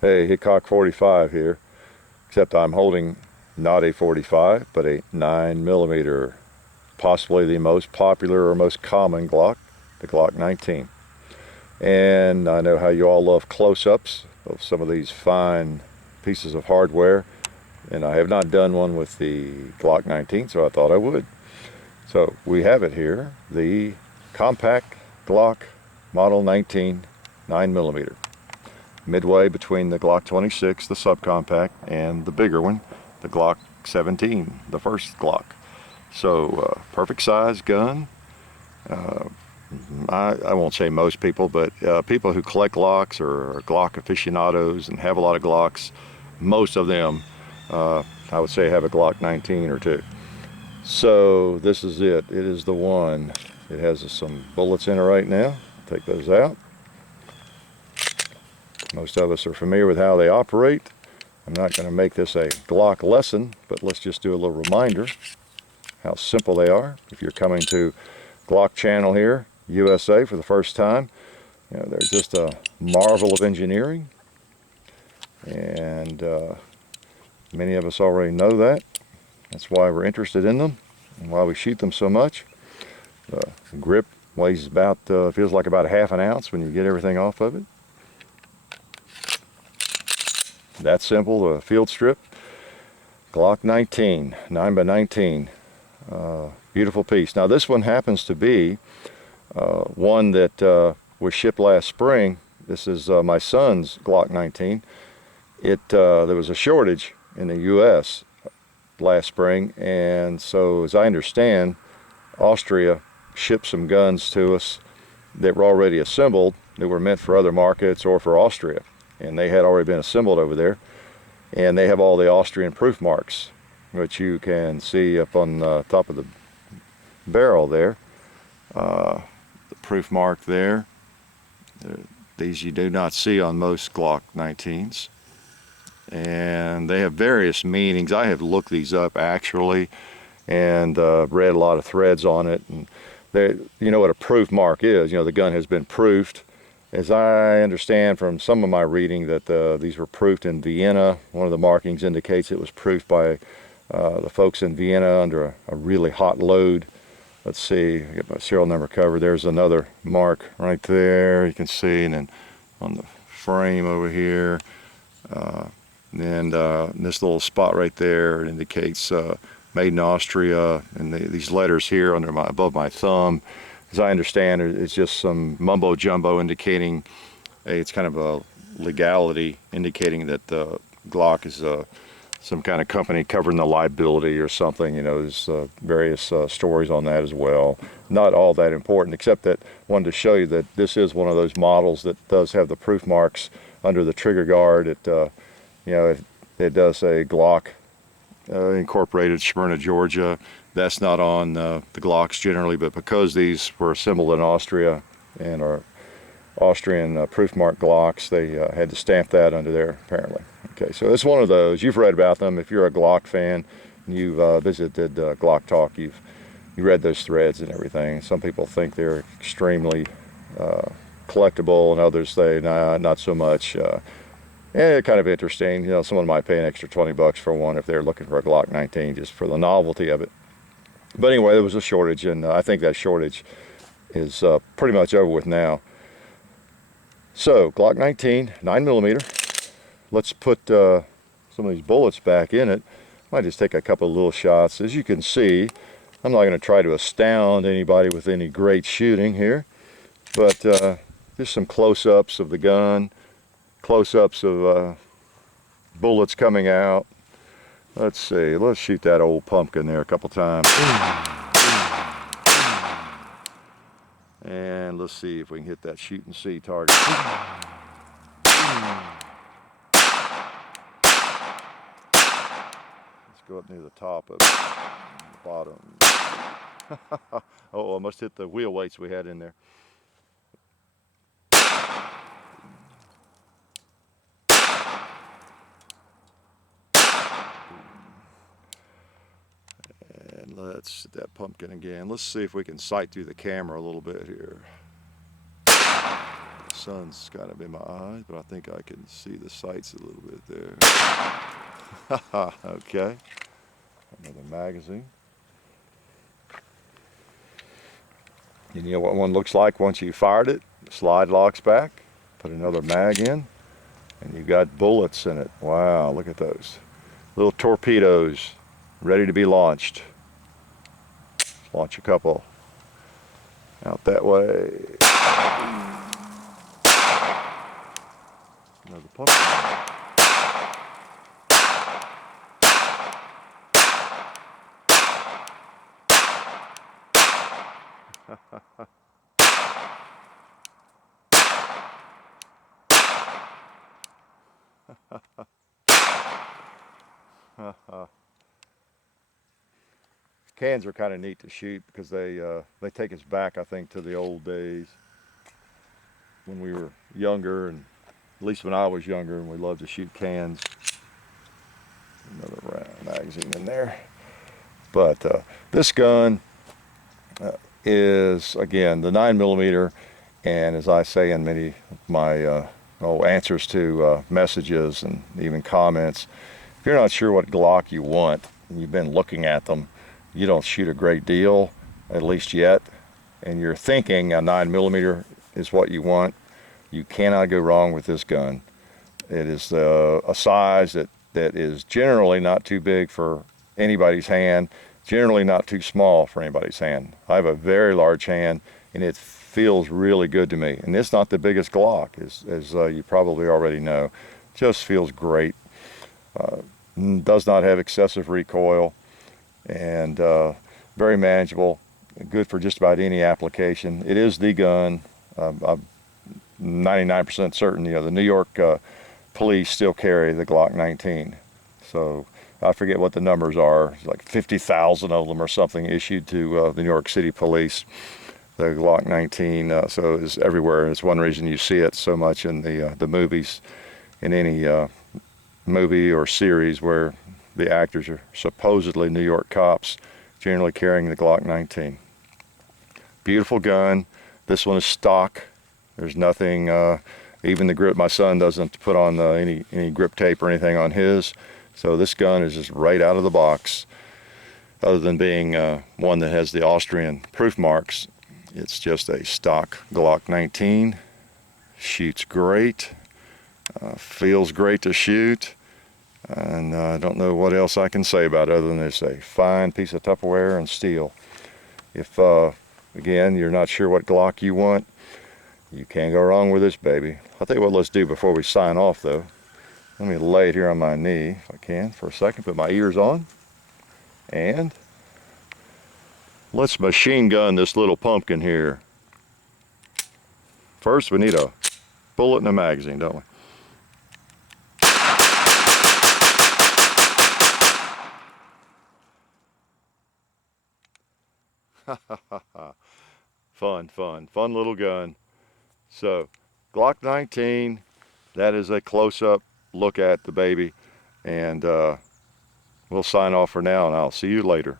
Hey, Hickok 45 here, except I'm holding not a 45, but a 9mm, possibly the most popular or most common Glock, the Glock 19. And I know how you all love close-ups of some of these fine pieces of hardware, and I have not done one with the Glock 19, so I thought I would. So we have it here, the compact Glock Model 19 9mm. Midway between the Glock 26, the subcompact, and the bigger one, the Glock 17, the first Glock. So perfect size gun. Uh, I won't say most people, but people who collect Glocks or are Glock aficionados and have a lot of Glocks, most of them, I would say, have a Glock 19 or two. So this is it. It is the one. It has some bullets in it right now. Take those out. Most of us are familiar with how they operate. I'm not going to make this a Glock lesson, but let's just do a little reminder how simple they are. If you're coming to Glock channel here, USA, for the first time, you know, they're just a marvel of engineering, and many of us already know that. That's why we're interested in them and why we shoot them so much. The grip weighs about, feels like about half an ounce when you get everything off of it. That simple, the field strip. Glock 19, 9x19. Beautiful piece. Now this one happens to be one that was shipped last spring. This is my son's Glock 19. There was a shortage in the U.S. last spring, and so as I understand, Austria shipped some guns to us that were already assembled, that were meant for other markets or for Austria, and they had already been assembled over there, and they have all the Austrian proof marks, which you can see up on the top of the barrel there. The proof mark there. These you do not see on most Glock 19s, and they have various meanings. I have looked these up actually, and read a lot of threads on it. And you know what a proof mark is. You know, the gun has been proofed. As I understand from some of my reading, that these were proofed in Vienna. One of the markings indicates it was proofed by the folks in Vienna under a really hot load. Let's see, I get my serial number covered. There's another mark right there, you can see, and then on the frame over here. And this little spot right there indicates made in Austria, and these letters here above my thumb, as I understand it, it's just some mumbo jumbo indicating it's kind of a legality indicating that Glock is some kind of company covering the liability or something. You know, there's various stories on that as well. Not all that important, except that I wanted to show you that this is one of those models that does have the proof marks under the trigger guard. You know, it does say Glock Incorporated, Smyrna, Georgia. That's not on the Glocks generally, but because these were assembled in Austria and are Austrian proof mark Glocks, they had to stamp that under there apparently. Okay, so it's one of those. You've read about them. If you're a Glock fan, you've visited Glock Talk, you read those threads and everything. Some people think they're extremely collectible, and others say, nah, not so much. Kind of interesting. You know, someone might pay an extra $20 for one if they're looking for a Glock 19 just for the novelty of it. But anyway, there was a shortage, and I think that shortage is pretty much over with now. So, Glock 19, 9mm. Let's put some of these bullets back in it. Might just take a couple of little shots. As you can see, I'm not going to try to astound anybody with any great shooting here, but just some close-ups of the gun, close-ups of bullets coming out. Let's see, let's shoot that old pumpkin there a couple times. And let's see if we can hit that shoot and see target. Let's go up near the top of it, the bottom. Oh, I must hit the wheel weights we had in there. And let's hit that pumpkin again. Let's see if we can sight through the camera a little bit here. sun's kind of in my eyes, but I think I can see the sights a little bit there. Okay, another magazine. And you know what one looks like once you fired it? The slide locks back, put another mag in, and you got bullets in it. Wow, look at those. Little torpedoes ready to be launched. Launch a couple out that way. Another pumpkin. Cans are kind of neat to shoot because they take us back, I think, to the old days when we were younger, and at least when I was younger, and we loved to shoot cans. Another round magazine in there. But this gun is, again, the 9mm, and as I say in many of my answers to messages and even comments, if you're not sure what Glock you want, and you've been looking at them, you don't shoot a great deal, at least yet, and you're thinking a 9mm is what you want, you cannot go wrong with this gun. It is a size that is generally not too big for anybody's hand, generally not too small for anybody's hand. I have a very large hand, and it feels really good to me. And it's not the biggest Glock, as you probably already know. It just feels great. Does not have excessive recoil, and very manageable, good for just about any application. It is the gun. I'm 99% certain, the New York police still carry the Glock 19. So I forget what the numbers are. It's like 50,000 of them or something issued to the New York City police. The Glock 19, so it's everywhere. It's one reason you see it so much in the movies, in any movie or series where the actors are supposedly New York cops, generally carrying the Glock 19. Beautiful gun. This one is stock. There's nothing, even the grip, my son doesn't put on any grip tape or anything on his. So this gun is just right out of the box. Other than being one that has the Austrian proof marks, it's just a stock Glock 19. Shoots great. Feels great to shoot. And I don't know what else I can say about it other than it's a fine piece of Tupperware and steel. If, again, you're not sure what Glock you want, you can't go wrong with this baby. I'll tell you what let's do before we sign off, though. Let me lay it here on my knee, if I can, for a second. Put my ears on. And let's machine gun this little pumpkin here. First, we need a bullet and a magazine, don't we? Fun little gun. So, Glock 19, that is a close-up look at the baby, and we'll sign off for now, and I'll see you later.